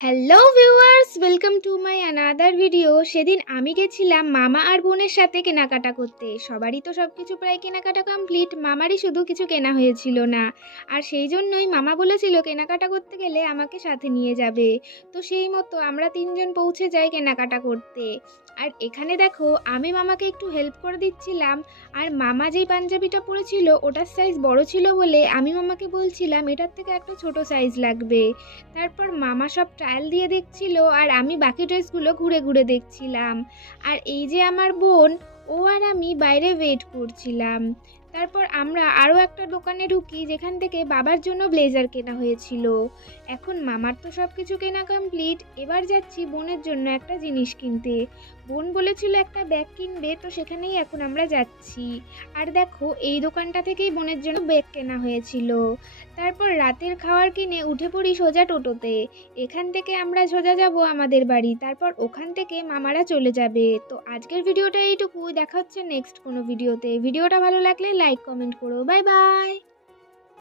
Hello viewers, welcome to my another video. সেদিন আমি গেছিলাম মামা আর বোনের সাথে কেনাকাটা করতে। সবারই তো সব কিছু প্রায় কেনাকাটা কমপ্লিট, মামারই শুধু কিছু কেনা হয়েছিল না। আর সেই জন্যই মামা বলেছিল কেনাকাটা করতে গেলে আমাকে সাথে নিয়ে যাবে। তো সেই মতো আমরা তিনজন পৌঁছে যাই কেনাকাটা করতে। আর এখানে দেখো, আমি মামাকে একটু হেল্প করে দিচ্ছিলাম। আর মামা যেই পাঞ্জাবিটা পরেছিল ওটার সাইজ বড় ছিল বলে আমি মামাকে বলছিলাম এটার থেকে একটা ছোট সাইজ লাগবে। তারপর মামা সব ট্রায়াল দিয়ে দেখছিল আর আমি বাকি ড্রেসগুলো ঘুরে ঘুরে দেখছিলাম। আর এই যে আমার বোন, ও আর আমি বাইরে ওয়েট করছিলাম। তারপর আমরা আরও একটা দোকানে ঢুকি যেখান থেকে বাবার জন্য ব্লেজার কেনা হয়েছিল। এখন মামার তো সব কিছু কেনা কমপ্লিট, এবার যাচ্ছি বোনের জন্য একটা জিনিস কিনতে। বোন বলেছিল একটা ব্যাগ কিনবে, তো সেখানেই এখন আমরা যাচ্ছি। আর দেখো, এই দোকানটা থেকেই বোনের জন্য ব্যাগ কেনা হয়েছিল। তারপর রাতের খাবার কিনে উঠে পড়ি সোজা টোটোতে। এখান থেকে আমরা সোজা যাব আমাদের বাড়ি, তারপর ওখান থেকে মামারা চলে যাবে। তো আজকের ভিডিওটা এইটুকু, দেখা হচ্ছে নেক্সট কোনো ভিডিওতে। ভিডিওটা ভালো লাগলে লাইক কমেন্ট করো। Bye bye.